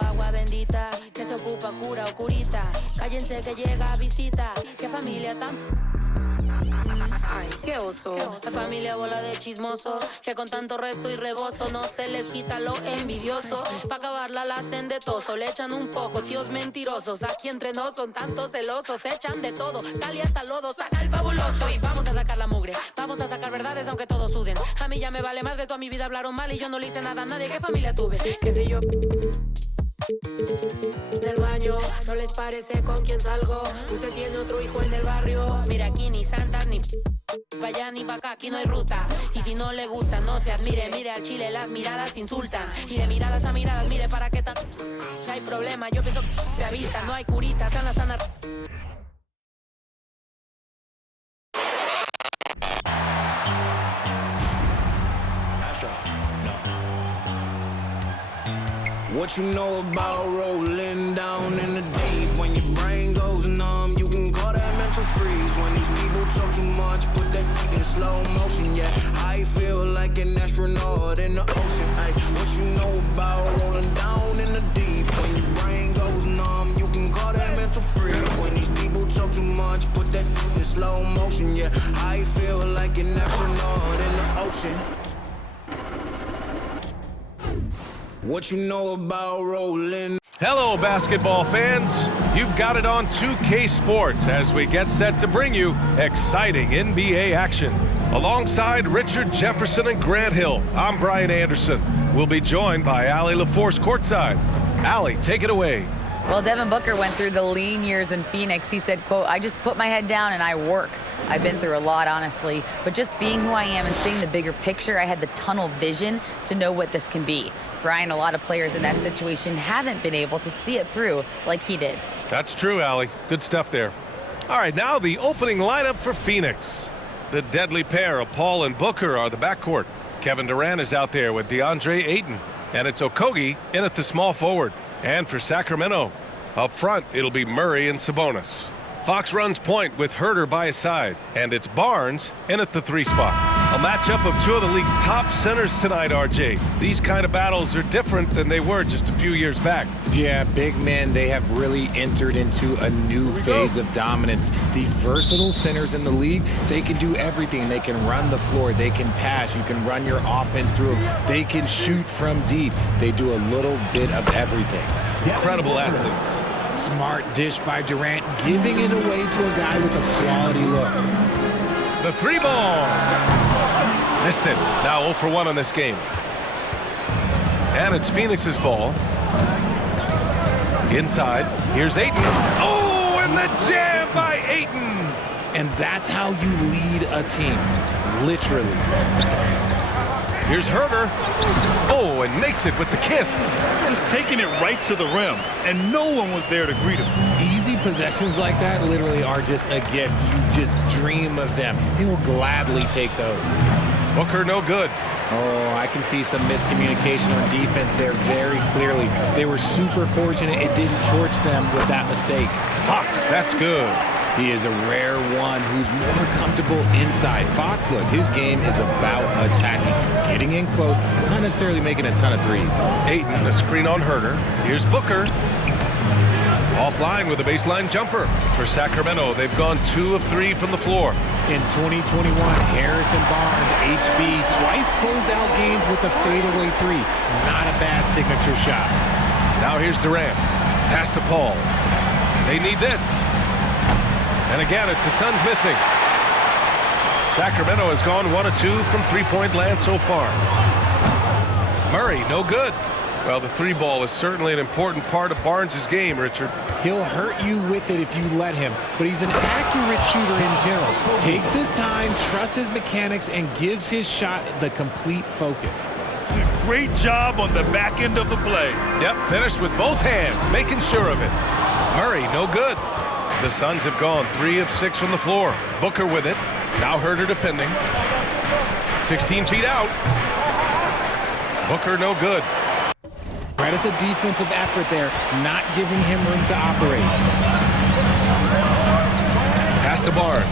Agua bendita, que se ocupa cura o curita. Cállense que llega visita. Qué familia tan... Ay, qué oso. Esta familia bola de chismosos que con tanto rezo y rebozo no se les quita lo envidioso. Pa' acabarla la hacen de toso, le echan un poco, tíos mentirosos. Aquí entre nos son tantos celosos, echan de todo, sal y hasta lodo, saca el fabuloso. Y vamos a sacar la mugre, vamos a sacar verdades aunque todos suden. A mí ya me vale más de toda mi vida hablaron mal y yo no le hice nada a nadie. ¿Qué familia tuve? Que si yo... del baño, no les parece con quién salgo. Usted tiene otro hijo en el barrio. Mira, aquí ni santas ni pa' allá ni pa' acá, aquí no hay ruta. Y si no le gusta, no se admire. Mire al chile, las miradas insultan. Y de miradas a miradas, mire para qué tan... hay problema, yo pienso que te avisa. No hay curita, sana, sana. What you know about rolling down in the deep? When your brain goes numb, you can call that mental freeze. When these people talk too much, put that in slow motion, yeah. I feel like an astronaut in the ocean, ay. What you know about rolling down in the deep? When your brain goes numb, you can call that mental freeze. When these people talk too much, put that in slow motion, yeah. I feel like an astronaut in the ocean. What you know about rolling? Hello, basketball fans. You've got it on 2K Sports as we get set to bring you exciting NBA action. Alongside Richard Jefferson and Grant Hill, I'm Brian Anderson. We'll be joined by Allie LaForce courtside. Allie, take it away. Well, Devin Booker went through the lean years in Phoenix. He said, quote, I just put my head down and I work. I've been through a lot, honestly, but just being who I am and seeing the bigger picture, I had the tunnel vision to know what this can be. Brian, a lot of players in that situation haven't been able to see it through like he did. That's true, Allie. Good stuff there. All right, now the opening lineup for Phoenix. The deadly pair of Paul and Booker are the backcourt. Kevin Durant is out there with DeAndre Ayton, and it's Okogie in at the small forward. And for Sacramento, up front, it'll be Murray and Sabonis. Fox runs point with Herter by his side, and it's Barnes in at the 3 spot. A matchup of two of the league's top centers tonight, RJ. These kind of battles are different than they were just a few years back. Yeah, big men, they have really entered into a new phase of dominance. These versatile centers in the league, they can do everything. They can run the floor, they can pass, you can run your offense through them, they can shoot from deep. They do a little bit of everything. Incredible athletes. Smart dish by Durant, giving it away to a guy with a quality look. The 3 ball. Missed it. Now 0 for 1 on this game. And it's Phoenix's ball. Inside. Here's Ayton. Oh, and the jam by Ayton. And that's how you lead a team. Literally. Here's Herter. Oh, and makes it with the kiss. Just taking it right to the rim, and no one was there to greet him. Easy possessions like that literally are just a gift. You just dream of them. He'll gladly take those. Booker no good. Oh, I can see some miscommunication on defense there very clearly. They were super fortunate it didn't torch them with that mistake. Fox, that's good. He is a rare one who's more comfortable inside. Fox, look, his game is about attacking, getting in close, not necessarily making a ton of threes. Ayton, the screen on Herter. Here's Booker. Offline with a baseline jumper. For Sacramento, they've gone 2 of 3 from the floor. In 2021, Harrison Barnes, HB, twice closed out games with a fadeaway 3. Not a bad signature shot. Now here's Durant. Pass to Paul. They need this. And again, it's the Suns missing. Sacramento has gone 1 of 2 from 3-point land so far. Murray, no good. Well, the 3 ball is certainly an important part of Barnes' game, Richard. He'll hurt you with it if you let him, but he's an accurate shooter in general. Takes his time, trusts his mechanics, and gives his shot the complete focus. Great job on the back end of the play. Yep, finished with both hands, making sure of it. Murray, no good. The Suns have gone 3 of 6 from the floor. Booker with it. Now Herter defending. 16 feet out. Booker no good. Right at the defensive effort there, not giving him room to operate. Pass to Barnes.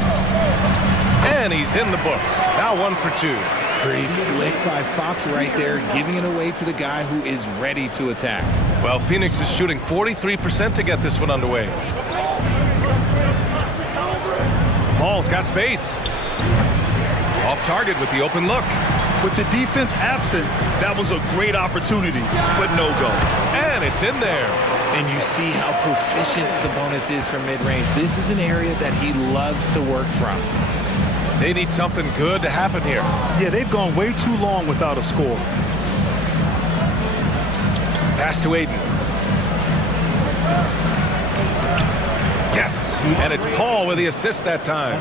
And he's in the books. Now 1 for 2. Pretty slick by Fox right there, giving it away to the guy who is ready to attack. Well, Phoenix is shooting 43% to get this one underway. Paul's got space. Off target with the open look. With the defense absent, that was a great opportunity, but no go. And it's in there. And you see how proficient Sabonis is from mid-range. This is an area that he loves to work from. They need something good to happen here. Yeah, they've gone way too long without a score. Pass to Aiden. Yes, and it's Paul with the assist that time.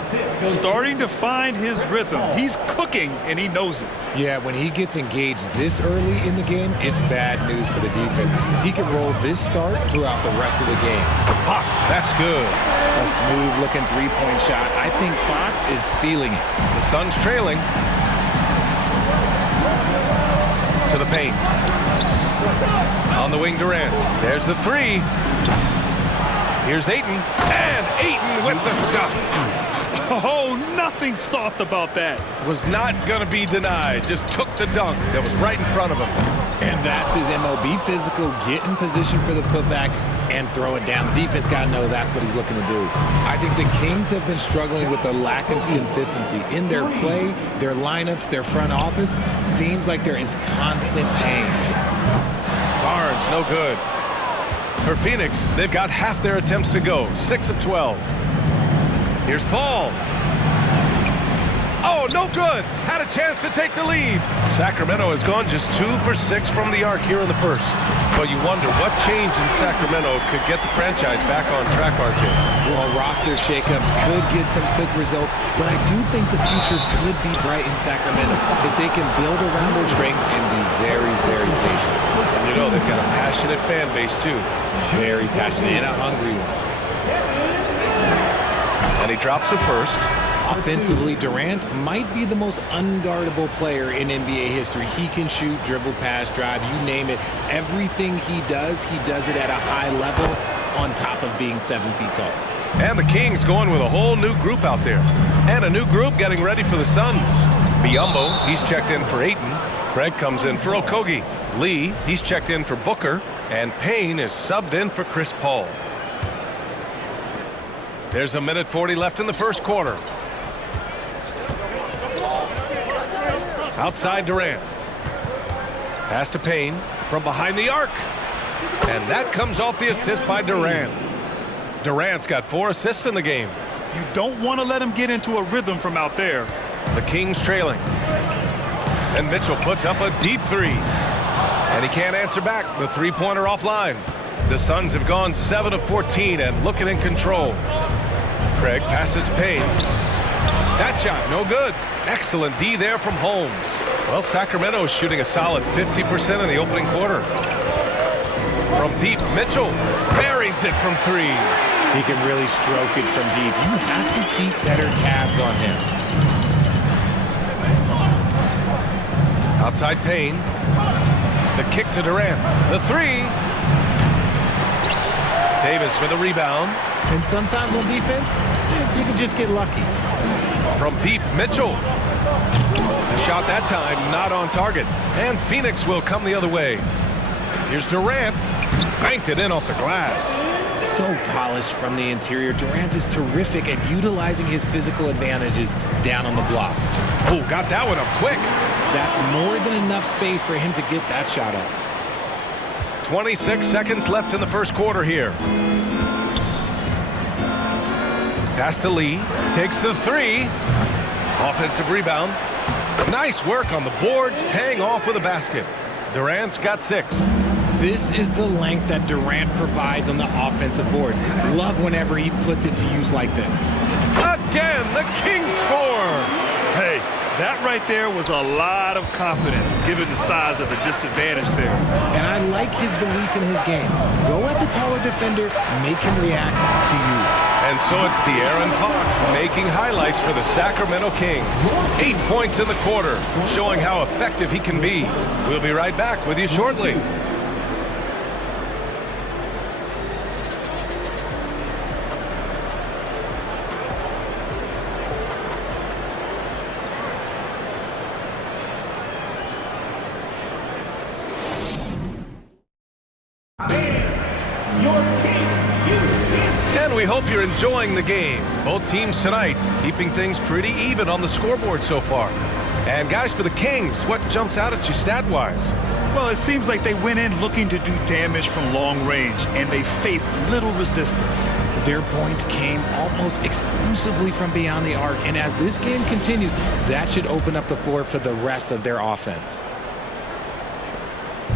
Starting to find his rhythm. He's cooking, and he knows it. Yeah, when he gets engaged this early in the game, it's bad news for the defense. He can roll this start throughout the rest of the game. Fox, that's good. A smooth-looking three-point shot. I think Fox is feeling it. The Suns trailing. To the paint. On the wing, Durant. There's the three. Here's Ayton. And Ayton with the stuff. Oh, nothing soft about that. Was not going to be denied. Just took the dunk that was right in front of him. And that's his MO. Be physical, get in position for the putback, and throw it down. The defense got to know that's what he's looking to do. I think the Kings have been struggling with the lack of consistency in their play, their lineups, their front office. Seems like there is constant change. Barnes, no good. For Phoenix, they've got half their attempts to go. 6 of 12. Here's Paul. Oh, no good. Had a chance to take the lead. Sacramento has gone just 2 for 6 from the arc here in the first. But you wonder what change in Sacramento could get the franchise back on track, RJ. Well, roster shakeups could get some quick results, but I do think the future could be bright in Sacramento if they can build around their strengths and be very, very patient. And you know, they've got a passionate fan base, too. Very passionate and a hungry one. And he drops it first. Offensively, Durant might be the most unguardable player in NBA history. He can shoot, dribble, pass, drive, you name it. Everything he does it at a high level on top of being 7 feet tall. And the Kings going with a whole new group out there. And a new group getting ready for the Suns. Biyombo, he's checked in for Ayton. Craig comes in for Okogie. Lee, he's checked in for Booker. And Payne is subbed in for Chris Paul. There's a minute 40 left in the first quarter. Outside Durant. Pass to Payne from behind the arc. And that comes off the assist by Durant. Durant's got 4 assists in the game. You don't want to let him get into a rhythm from out there. The Kings trailing. And Mitchell puts up a deep three. And he can't answer back. The three-pointer offline. The Suns have gone 7 of 14 and looking in control. Craig passes to Payne. That shot, no good. Excellent D there from Holmes. Well, Sacramento is shooting a solid 50% in the opening quarter. From deep, Mitchell buries it from 3. He can really stroke it from deep. You have to keep better tabs on him. Outside Payne. The kick to Durant. The 3. Davis with a rebound. And sometimes on defense, you can just get lucky. From deep, Mitchell. A shot that time, not on target. And Phoenix will come the other way. Here's Durant. Banked it in off the glass. So polished from the interior. Durant is terrific at utilizing his physical advantages down on the block. Oh, got that one up quick. That's more than enough space for him to get that shot up. 26 seconds left in the first quarter here. Pass to Lee. Takes the 3. Offensive rebound. Nice work on the boards, paying off with a basket. Durant's got 6. This is the length that Durant provides on the offensive boards. Love whenever he puts it to use like this. Again, the Kings score. Hey, that right there was a lot of confidence, given the size of the disadvantage there. And I like his belief in his game. Go at the taller defender, make him react to you. And so it's De'Aaron Fox making highlights for the Sacramento Kings. 8 points in the quarter, showing how effective he can be. We'll be right back with you shortly. And we hope you're enjoying the game. Both teams tonight keeping things pretty even on the scoreboard so far. And guys, for the Kings, what jumps out at you stat-wise? Well, it seems like they went in looking to do damage from long range, and they faced little resistance. Their points came almost exclusively from beyond the arc, and as this game continues, that should open up the floor for the rest of their offense.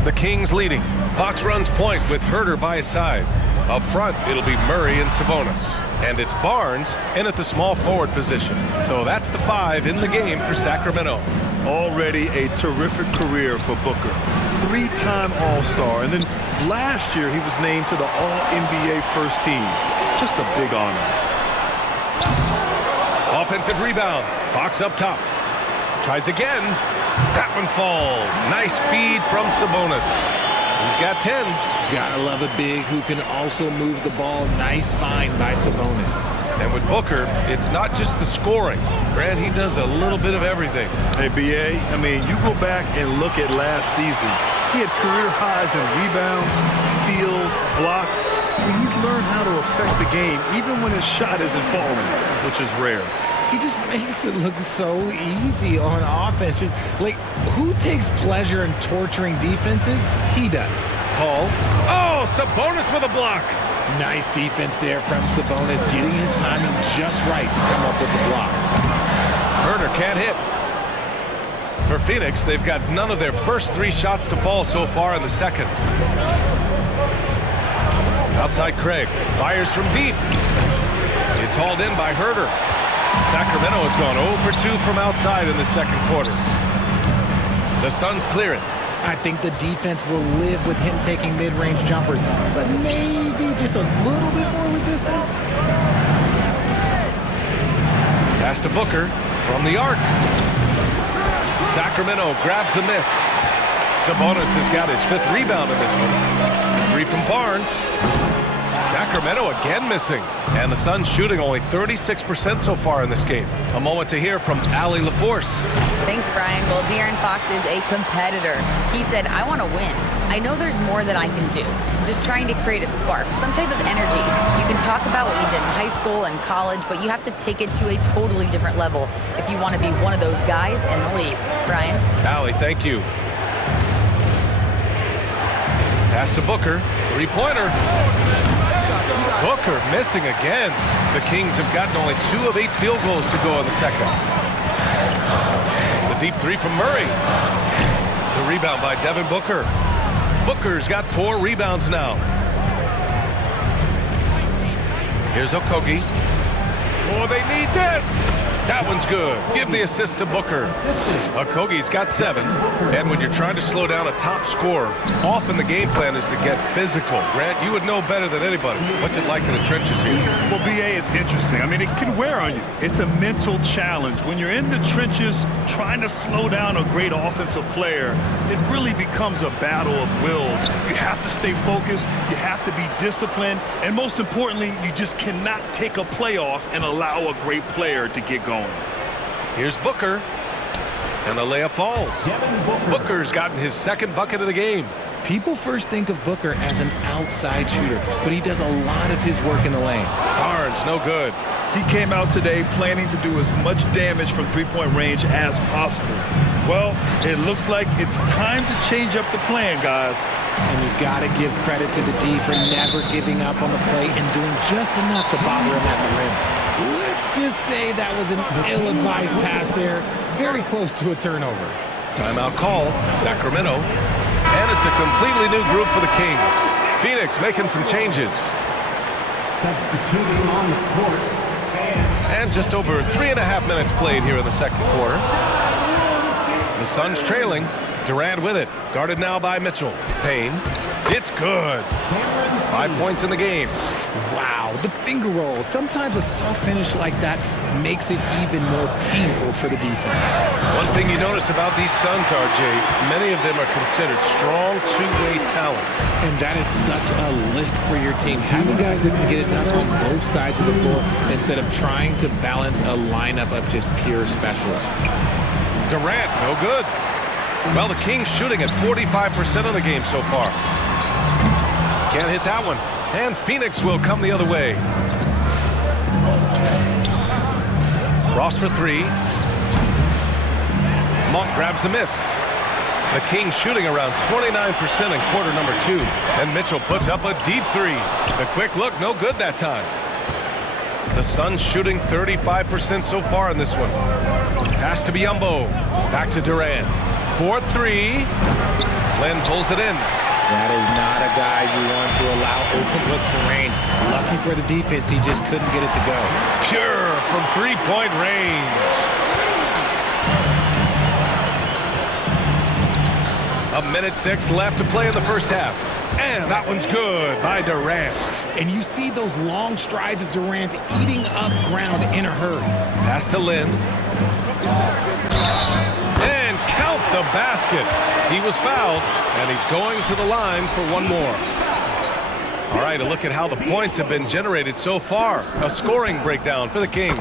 The Kings leading. Fox runs point with Herter by his side. Up front, it'll be Murray and Sabonis. And it's Barnes in at the small forward position. So that's the 5 in the game for Sacramento. Already a terrific career for Booker. 3-time All-Star, and then last year he was named to the All-NBA first team. Just a big honor. Offensive rebound. Fox up top. Tries again. That one falls. Nice feed from Sabonis. He's got 10. Gotta love a big who can also move the ball. Nice find by Sabonis. And with Booker, it's not just the scoring. Grant, he does a little bit of everything. Hey, B.A., I mean, you go back and look at last season. He had career highs in rebounds, steals, blocks. I mean, he's learned how to affect the game even when his shot isn't falling, which is rare. He just makes it look so easy on offense. Like, who takes pleasure in torturing defenses? He does. Call. Oh, Sabonis with a block. Nice defense there from Sabonis, getting his timing just right to come up with the block. Herter can't hit. For Phoenix, they've got none of their first 3 shots to fall so far in the second. Outside Craig. Fires from deep. It's hauled in by Herter. Sacramento has gone 0 for 2 from outside in the second quarter. The Suns clear it. I think the defense will live with him taking mid-range jumpers, but maybe just a little bit more resistance. Pass to Booker from the arc. Sacramento grabs the miss. Sabonis has got his 5th rebound in this one. 3 from Barnes. Sacramento again missing. And the Suns shooting only 36% so far in this game. A moment to hear from Allie LaForce. Thanks, Brian. Well, De'Aaron Fox is a competitor. He said, I want to win. I know there's more that I can do. I'm just trying to create a spark, some type of energy. You can talk about what you did in high school and college, but you have to take it to a totally different level if you want to be one of those guys in the league. Brian? Allie, thank you. Pass to Booker. 3-pointer. Booker missing again. The Kings have gotten only 2 of 8 field goals to go in the second. The deep 3 from Murray. The rebound by Devin Booker. Booker's got 4 rebounds now. Here's Okogie. Oh, they need this. That one's good. Give the assist to Booker. Okogie's got 7. And when you're trying to slow down a top scorer, often the game plan is to get physical. Grant, you would know better than anybody. What's it like in the trenches here? Well, B.A., it's interesting. I mean, it can wear on you. It's a mental challenge. When you're in the trenches trying to slow down a great offensive player, it really becomes a battle of wills. You have to stay focused. You have to be disciplined. And most importantly, you just cannot take a play off and allow a great player to get going. Here's Booker. And the layup falls. Booker's gotten his 2nd bucket of the game. People first think of Booker as an outside shooter, but he does a lot of his work in the lane. Barnes, no good. He came out today planning to do as much damage from 3-point range as possible. Well, it looks like it's time to change up the plan, guys. And you got to give credit to the D for never giving up on the play and doing just enough to bother him at the rim. Let's just say that was an ill-advised pass there. Very close to a turnover. Timeout call, Sacramento. And it's a completely new group for the Kings. Phoenix making some changes. Substituting on the court. And just over 3.5 minutes played here in the second quarter. The Suns trailing. Durant with it. Guarded now by Mitchell. Payne. It's good. 5 points in the game. Wow, the finger roll. Sometimes a soft finish like that makes it even more painful for the defense. One thing you notice about these Suns, RJ, many of them are considered strong two-way talents. And that is such a list for your team. Having guys that can get it done on both sides of the floor instead of trying to balance a lineup of just pure specialists. Durant, no good. Well, the Kings shooting at 45% of the game so far. Can't hit that one. And Phoenix will come the other way. Ross for three. Monk grabs the miss. The Kings shooting around 29% in quarter number 2. And Mitchell puts up a deep three. The quick look, no good that time. The Suns shooting 35% so far in this one. Pass to Biyombo. Back to Durant. 4-3. Len pulls it in. That is not a guy you want to allow open looks for rain. Lucky for the defense, he just couldn't get it to go. Pure from three-point range. A minute 6 left to play in the first half. And that one's good by Durant. And you see those long strides of Durant eating up ground in a hurry. Pass to Lin. And count the basket. He was fouled, and he's going to the line for one more. All right, a look at how the points have been generated so far. A scoring breakdown for the Kings.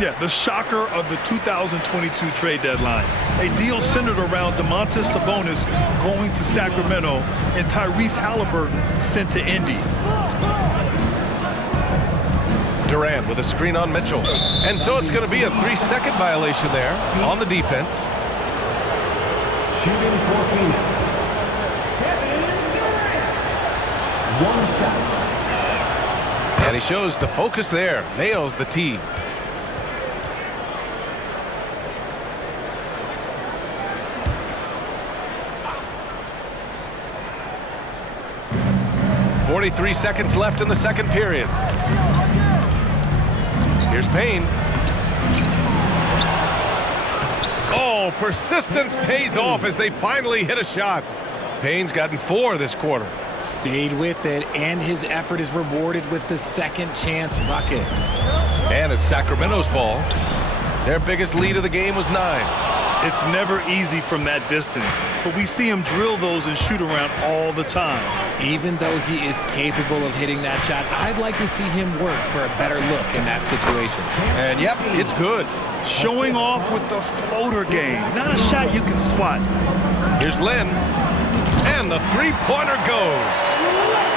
Yeah, the shocker of the 2022 trade deadline. A deal centered around Domantas Sabonis going to Sacramento and Tyrese Halliburton sent to Indy. Durant with a screen on Mitchell. And so it's going to be a 3-second violation there on the defense. Shooting for Phoenix, Kevin Durant. One shot. And he shows the focus there. Nails the tee. .43 seconds left in the second period. Here's Payne. Oh, persistence pays off as they finally hit a shot. Payne's gotten 4 this quarter. Stayed with it, and his effort is rewarded with the second chance bucket. And it's Sacramento's ball. Their biggest lead of the game was 9. It's never easy from that distance, but we see him drill those and shoot around all the time. Even though he is capable of hitting that shot, I'd like to see him work for a better look in that situation. And yep, it's good. Showing off with the floater game. Not a shot you can swat. Here's Len. And the three-pointer goes.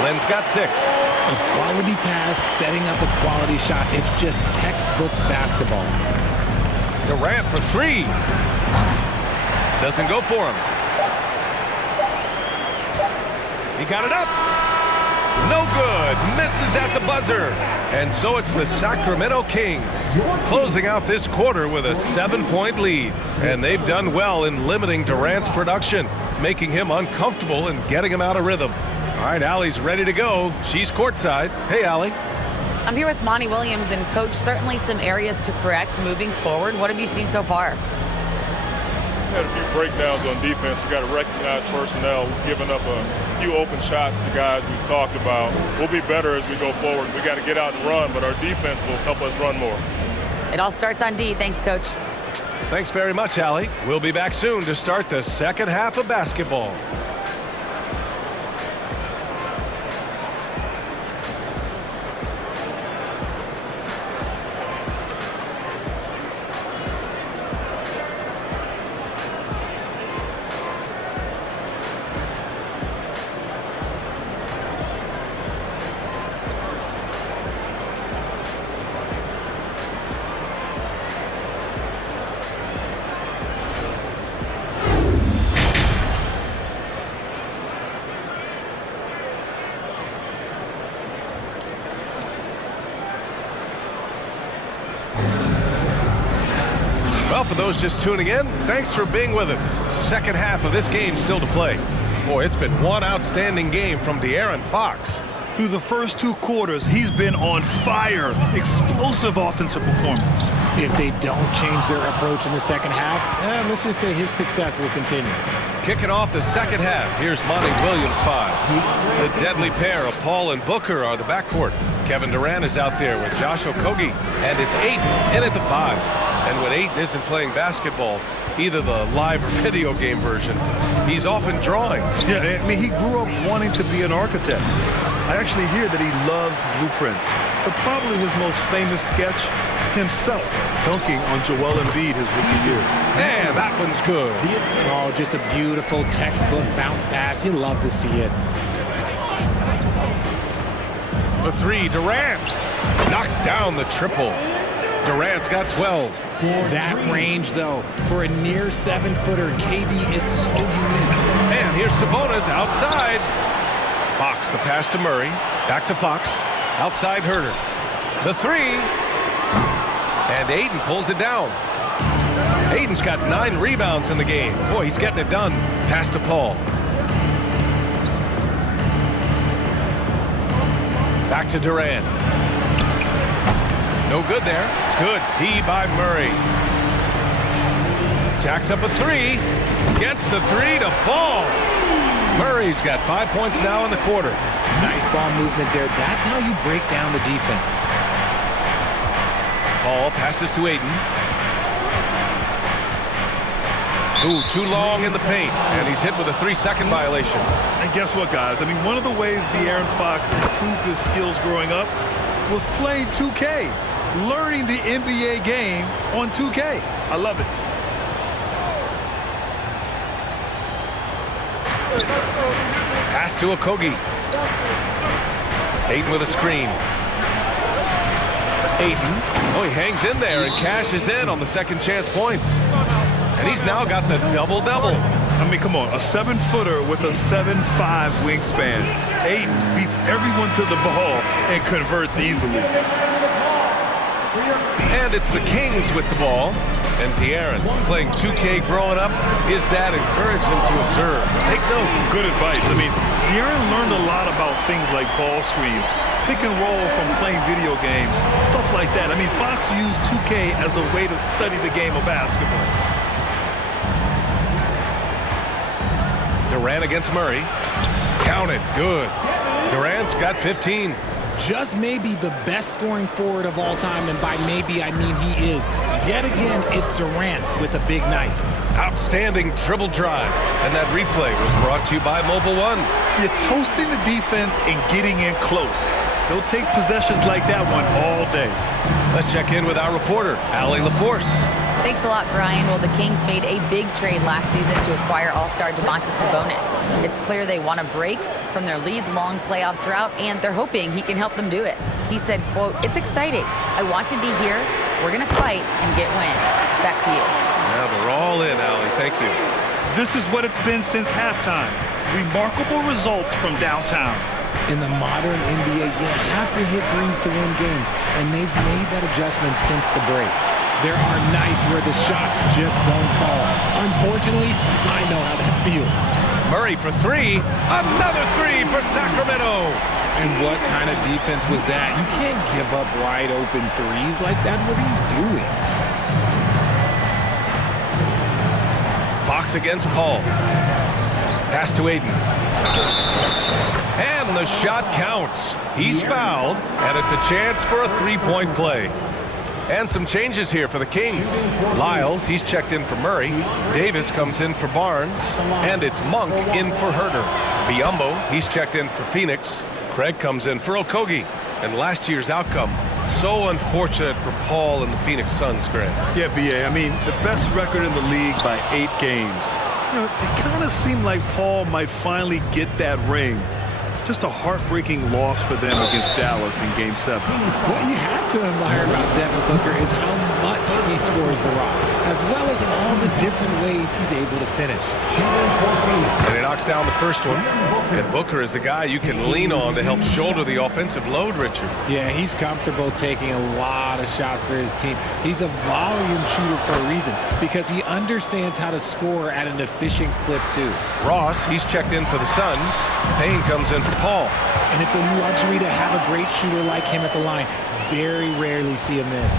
Len's got 6. A quality pass setting up a quality shot. It's just textbook basketball. Durant for 3. Doesn't go for him. He got it up. No good. Misses at the buzzer. And so it's the Sacramento Kings closing out this quarter with a 7-point lead. And they've done well in limiting Durant's production, making him uncomfortable and getting him out of rhythm. All right, Allie's ready to go. She's courtside. Hey, Allie. I'm here with Monty Williams, and Coach, certainly some areas to correct moving forward. What have you seen so far? We had a few breakdowns on defense. We got to recognize personnel. We've given up a few open shots to guys we've talked about. We'll be better as we go forward. We got to get out and run, but our defense will help us run more. It all starts on D. Thanks, Coach. Thanks very much, Allie. We'll be back soon to start the second half of basketball. Well, for those just tuning in, thanks for being with us. Second half of this game still to play. Boy, it's been one outstanding game from De'Aaron Fox. Through the first 2 quarters, he's been on fire. Explosive offensive performance. If they don't change their approach in the second half, let's just say his success will continue. Kicking off the second half, here's Monty Williams 5. The deadly pair of Paul and Booker are the backcourt. Kevin Durant is out there with Josh Okogie, and it's Ayton in at the 5. And when Ayton isn't playing basketball, either the live or video game version, he's often drawing. Yeah, I mean, he grew up wanting to be an architect. I actually hear that he loves blueprints, but probably his most famous sketch, himself dunking on Joel Embiid his rookie year. And that one's good. Oh, just a beautiful textbook bounce pass. You love to see it. for three. Durant knocks down the triple. Durant's got 12. That range, though, for a near 7-footer, KD is so unique. And here's Sabonis outside. Fox, the pass to Murray. Back to Fox. Outside Herter. The three. And Ayton pulls it down. Ayton's got 9 rebounds in the game. Boy, he's getting it done. Pass to Paul. Back to Durant. No good there. Good D by Murray. Jacks up a three. Gets the three to fall. Murray's got 5 points now in the quarter. Nice ball movement there. That's how you break down the defense. Paul passes to Ayton. Ooh, too long in the paint. And he's hit with a 3-second violation. And guess what, guys? I mean, one of the ways De'Aaron Fox improved his skills growing up was playing 2K. Learning the NBA game on 2K. I love it. Pass to Okogie. Ayton with a screen. Ayton. Oh, he hangs in there and cashes in on the second chance points. And he's now got the double-double. I mean, come on. A 7-footer with a 7'5" wingspan. Ayton beats everyone to the ball and converts easily. And it's the Kings with the ball. And De'Aaron, playing 2K growing up, his dad encouraged him to observe. Take note. Good advice. I mean, De'Aaron learned a lot about things like ball screens, pick and roll from playing video games, stuff like that. I mean, Fox used 2K as a way to study the game of basketball. Durant against Murray. Counted. Good. Durant's got 15. Just maybe the best scoring forward of all time, and by maybe I mean he is. Yet again, it's Durant with a big night. Outstanding dribble drive. And that replay was brought to you by Mobil 1. You're toasting the defense and getting in close. They'll take possessions like that one all day. Let's check in with our reporter, Allie LaForce. Thanks a lot, Brian. Well, the Kings made a big trade last season to acquire all-star Domantas Sabonis. It's clear they want to break from their lead-long playoff drought, and they're hoping he can help them do it. He said, quote, "It's exciting. I want to be here. We're going to fight and get wins." Back to you. Now they're all in, Allie. Thank you. This is what it's been since halftime. Remarkable results from downtown. In the modern NBA, you have to hit threes to win games, and they've made that adjustment since the break. There are nights where the shots just don't fall. Unfortunately, I know how that feels. Murray for three. Another three for Sacramento. And what kind of defense was that? You can't give up wide open threes like that. What are you doing? Fox against Paul. Pass to Ayton. And the shot counts. He's fouled, and it's a chance for a three-point play. And some changes here for the Kings. Lyles, he's checked in for Murray. Davis comes in for Barnes. And it's Monk in for Herter. Biyombo, he's checked in for Phoenix. Craig comes in for Okogie. And last year's outcome, so unfortunate for Paul and the Phoenix Suns, Greg. Yeah, B.A., I mean, the best record in the league by 8 games. You know, it kind of seemed like Paul might finally get that ring. Just a heartbreaking loss for them against Dallas in Game 7. What you have to admire about Devin Booker is how much he scores the rock, as well as all the different ways he's able to finish. And he knocks down the first one. And Booker is the guy you can lean on to help shoulder the offensive load, Richard. Yeah, he's comfortable taking a lot of shots for his team. He's a volume shooter for a reason, because he understands how to score at an efficient clip, too. Ross, he's checked in for the Suns. Payne comes in for Paul. And it's a luxury to have a great shooter like him at the line. Very rarely see a miss.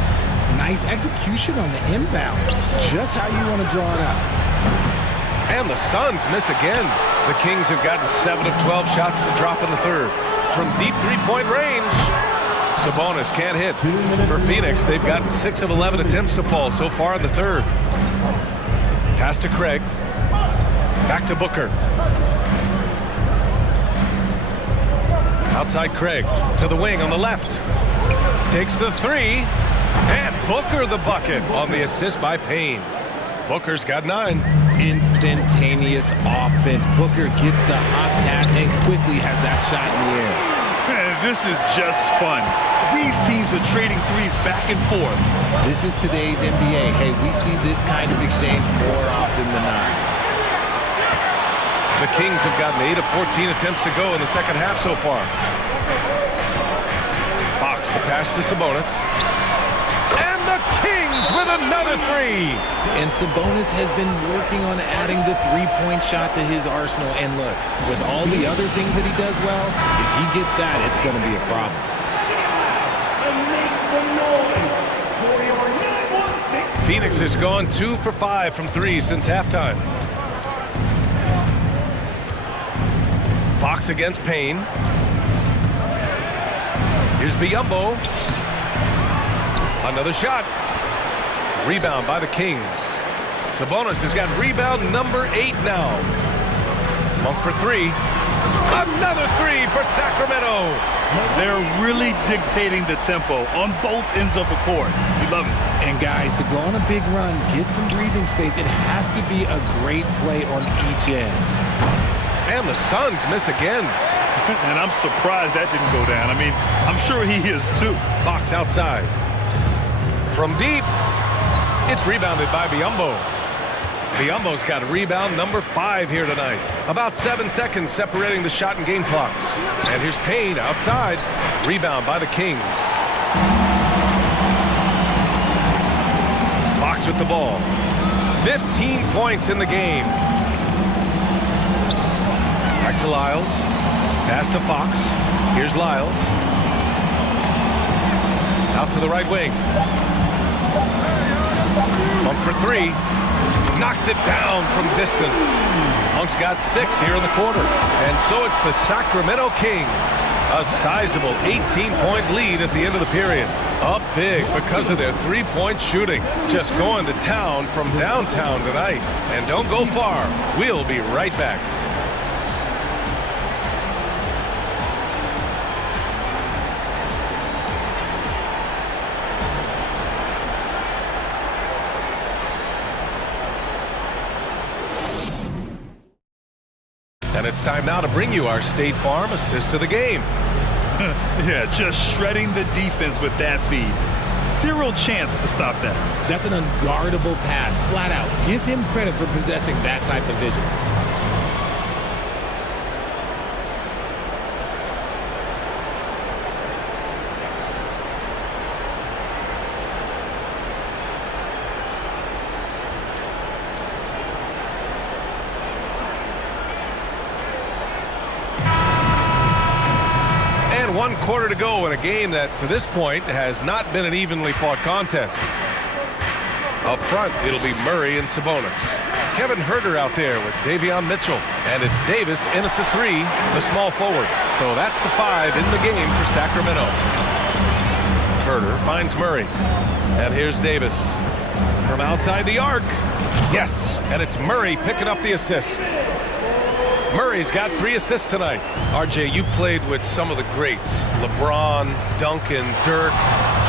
Nice execution on the inbound. Just how you want to draw it up. And the Suns miss again. The Kings have gotten 7 of 12 shots to drop in the third. From deep three-point range, Sabonis can't hit. For Phoenix, they've gotten 6 of 11 attempts to fall so far in the third. Pass to Craig. Back to Booker. Outside Craig to the wing on the left. Takes the three. And Booker the bucket on the assist by Payne. Booker's got 9. Instantaneous offense. Booker gets the hot pass and quickly has that shot in the air. And this is just fun. These teams are trading threes back and forth. This is today's NBA. Hey, we see this kind of exchange more often than not. The Kings have gotten 8 of 14 attempts to go in the second half so far. Fox, the pass to Sabonis. And the Kings with another three. And Sabonis has been working on adding the three-point shot to his arsenal. And look, with all the other things that he does well, if he gets that, it's going to be a problem. And make some noise for your 916. Phoenix has gone 2 for 5 from 3 since halftime. Fox against Payne. Here's Biyombo. Another shot. Rebound by the Kings. Sabonis has got rebound number 8 now. Monk for 3. Another 3 for Sacramento. They're really dictating the tempo on both ends of the court. We love it. And guys, to go on a big run, get some breathing space, it has to be a great play on each end. And the Suns miss again. And I'm surprised that didn't go down. I mean, I'm sure he is too. Fox outside. From deep, it's rebounded by Biyombo. Biyombo's got rebound number 5 here tonight. About 7 seconds separating the shot and game clocks. And here's Payne outside. Rebound by the Kings. Fox with the ball. 15 points in the game. Back to Lyles. Pass to Fox. Here's Lyles. Out to the right wing. Monk for 3. Knocks it down from distance. Monk's got 6 here in the quarter. And so it's the Sacramento Kings. A sizable 18-point lead at the end of the period. Up big because of their three-point shooting. Just going to town from downtown tonight. And don't go far. We'll be right back. And it's time now to bring you our State Farm assist of the game. Yeah, just shredding the defense with that feed. Zero chance to stop that. That's an unguardable pass, flat out. Give him credit for possessing that type of vision. And 1 quarter to go in a game that, to this point, has not been an evenly fought contest. Up front, it'll be Murray and Sabonis. Kevin Huerter out there with Davion Mitchell. And it's Davis in at the 3, the small forward. So that's the 5 in the game for Sacramento. Huerter finds Murray. And here's Davis. From outside the arc. Yes, and it's Murray picking up the assist. Murray's got 3 assists tonight. RJ, you played with some of the greats. LeBron, Duncan, Dirk,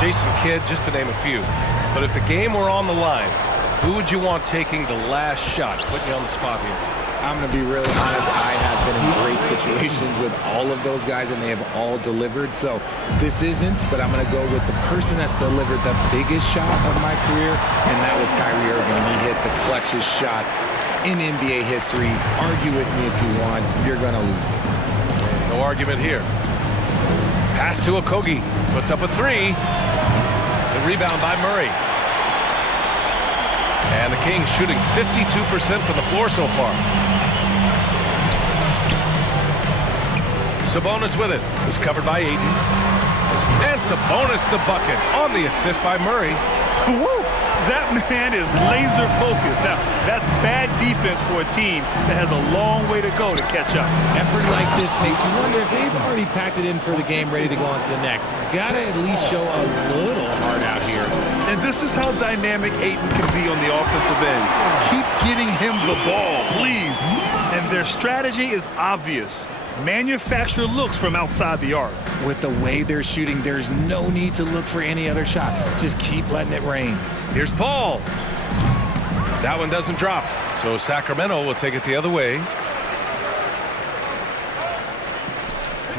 Jason Kidd, just to name a few. But if the game were on the line, who would you want taking the last shot? Putting you on the spot here. I'm going to be really honest. I have been in great situations with all of those guys, and they have all delivered. So this isn't, but I'm going to go with the person that's delivered the biggest shot of my career, and that was Kyrie Irving. He hit the clutchest shot in NBA history. Argue with me if you want. You're going to lose it. No argument here. Pass to Okogie. Puts up a 3. The rebound by Murray. And the Kings shooting 52% from the floor so far. Sabonis with it. Is covered by Ayton. And Sabonis the bucket on the assist by Murray. Woo! That man is laser focused. Now, that's bad defense for a team that has a long way to go to catch up. Effort like this makes you wonder if they've already packed it in for the game, ready to go on to the next. Gotta at least show a little heart out here. And this is how dynamic Ayton can be on the offensive end. Keep getting him the ball, please. And their strategy is obvious. Manufacture looks from outside the arc. With the way they're shooting, there's no need to look for any other shot. Just keep letting it rain. Here's Paul. That one doesn't drop. So Sacramento will take it the other way.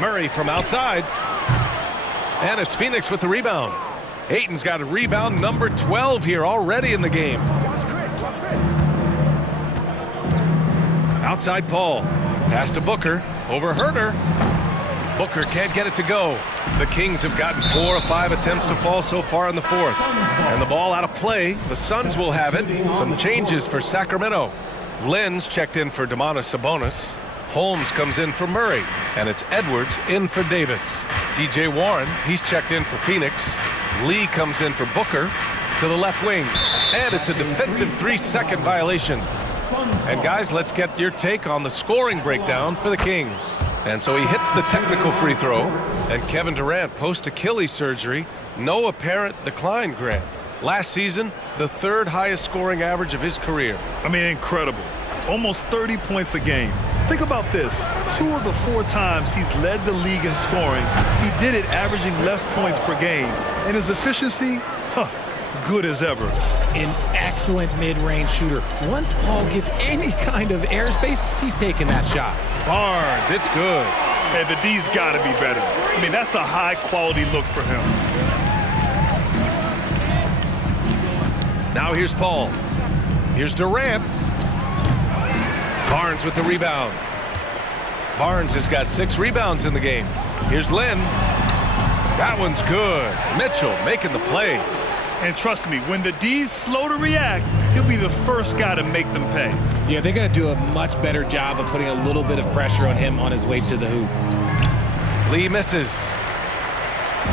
Murray from outside. And it's Phoenix with the rebound. Ayton's got a rebound number 12 here already in the game. Outside Paul. Pass to Booker. Over Herter. Booker can't get it to go. The Kings have gotten 4 of 5 attempts to fall so far in the fourth. And the ball out of play. The Suns will have it. Some changes for Sacramento. Lynn's checked in for Domantas Sabonis. Holmes comes in for Murray. And it's Edwards in for Davis. TJ Warren, he's checked in for Phoenix. Lee comes in for Booker to the left wing. And it's a defensive 3-second violation. And guys, let's get your take on the scoring breakdown for the Kings. And so he hits the technical free throw. And Kevin Durant, post-Achilles surgery, no apparent decline, Grant. Last season, the 3rd highest scoring average of his career. I mean, incredible. Almost 30 points a game. Think about this. 2 of the 4 times he's led the league in scoring, he did it averaging less points per game. And his efficiency, good as ever. An excellent mid-range shooter. Once Paul gets any kind of airspace, he's taking that shot. Barnes, it's good. Hey, the D's got to be better. I mean, that's a high-quality look for him. Now here's Paul. Here's Durant. Barnes with the rebound. Barnes has got 6 rebounds in the game. Here's Lynn. That one's good. Mitchell making the play. And trust me, when the D's slow to react, he'll be the first guy to make them pay. Yeah, they're going to do a much better job of putting a little bit of pressure on him on his way to the hoop. Lee misses.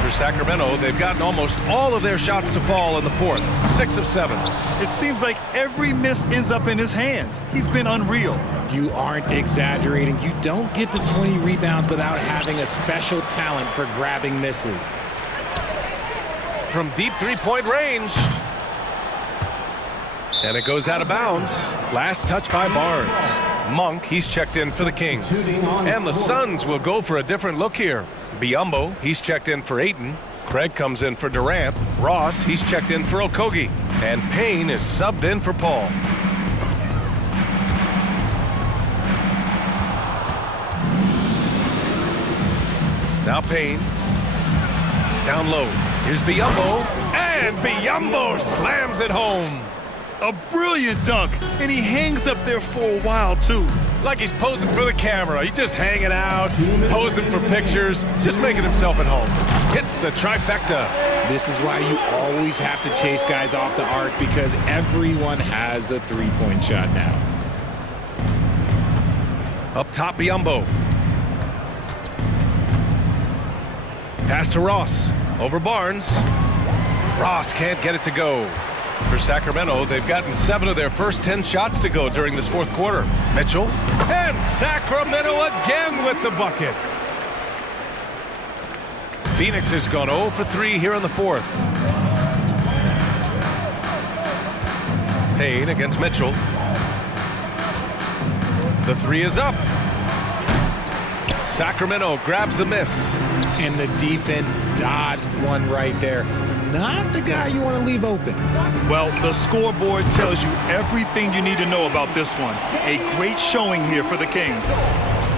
For Sacramento, they've gotten almost all of their shots to fall in the fourth. 6 of 7. It seems like every miss ends up in his hands. He's been unreal. You aren't exaggerating. You don't get to 20 rebounds without having a special talent for grabbing misses. From deep 3-point range. And it goes out of bounds. Last touch by Barnes. Monk, he's checked in for the Kings. And the Suns will go for a different look here. Biyombo, he's checked in for Ayton. Craig comes in for Durant. Ross, he's checked in for Okogie. And Payne is subbed in for Paul. Now Payne. Down low. Here's Biyombo. And Biyombo slams it home. A brilliant dunk, and he hangs up there for a while, too. Like he's posing for the camera. He's just hanging out, posing for pictures, just making himself at home. Hits the trifecta. This is why you always have to chase guys off the arc, because everyone has a 3-point shot now. Up top, Biyombo. Pass to Ross. Over Barnes. Ross can't get it to go. For Sacramento, they've gotten 7 of their first 10 shots to go during this fourth quarter. Mitchell. And Sacramento again with the bucket. Phoenix has gone 0 for 3 here in the fourth. Payne against Mitchell. The 3 is up. Sacramento grabs the miss. And the defense dodged one right there. Not the guy you want to leave open. Well, the scoreboard tells you everything you need to know about this one. A great showing here for the Kings.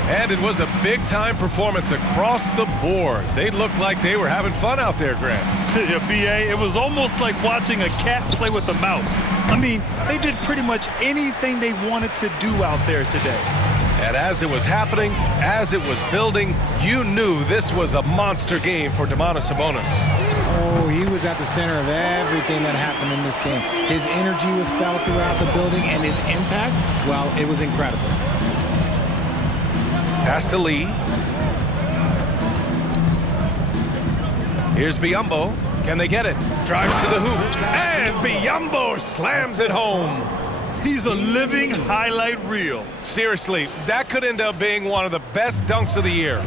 And it was a big-time performance across the board. They looked like they were having fun out there, Grant. Yeah, B.A., it was almost like watching a cat play with a mouse. I mean, they did pretty much anything they wanted to do out there today. And as it was happening, as it was building, you knew this was a monster game for Domantas Sabonis. Oh, he was at the center of everything that happened in this game. His energy was felt throughout the building, and his impact, well, it was incredible. Pass to Lee. Here's Biyombo. Can they get it? Drives to the hoop. And Biyombo slams it home. He's a living highlight reel. Seriously, that could end up being one of the best dunks of the year.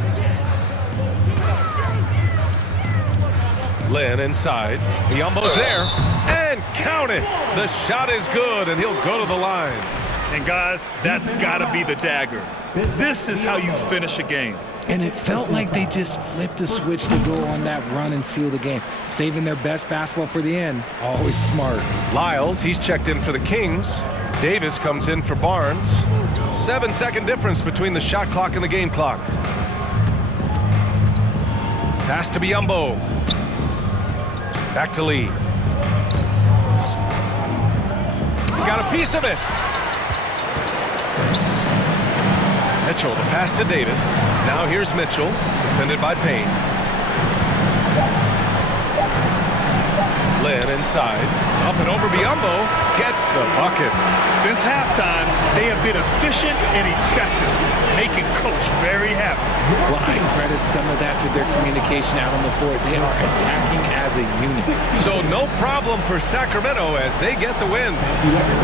Lynn inside. Biyombo's there. And count it. The shot is good, and he'll go to the line. And guys, that's got to be the dagger. This is how you finish a game. And it felt like they just flipped the switch to go on that run and seal the game. Saving their best basketball for the end. Always smart. Lyles, he's checked in for the Kings. Davis comes in for Barnes. 7-second difference between the shot clock and the game clock. Pass to Biyombo. Back to Lee. He got a piece of it. Mitchell, the pass to Davis. Now here's Mitchell, defended by Payne. Lynn inside. Up and over Biyombo. Gets the bucket. Since halftime, they have been efficient and effective, making Coach very happy. Well, I credit some of that to their communication out on the floor. They are attacking as a unit. So no problem for Sacramento as they get the win.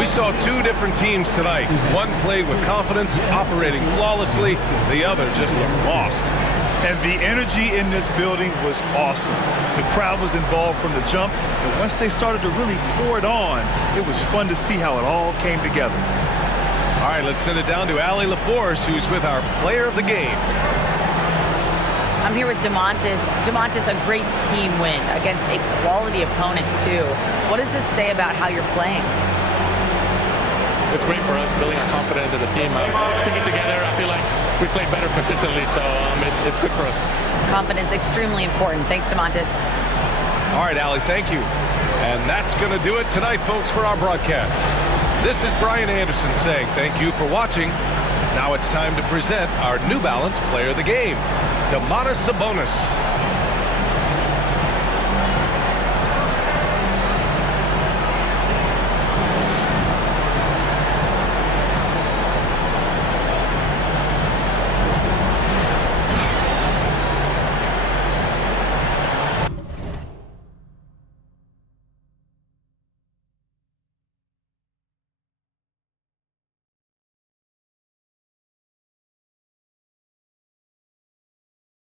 We saw two different teams tonight. One played with confidence, operating flawlessly. The other just looked lost. And the energy in this building was awesome. The crowd was involved from the jump, and once they started to really pour it on, it was fun to see how it all came together. All right, let's send it down to Allie LaForce, who's with our player of the game. I'm here with DeMontis. DeMontis, a great team win against a quality opponent, too. What does this say about how you're playing? It's great for us, building our confidence as a team, sticking together. I feel like we played better consistently, so it's good for us. Confidence, extremely important. Thanks, DeMontis. All right, Allie, thank you. And that's going to do it tonight, folks, for our broadcast. This is Brian Anderson saying thank you for watching. Now it's time to present our New Balance Player of the Game, Domantas Sabonis.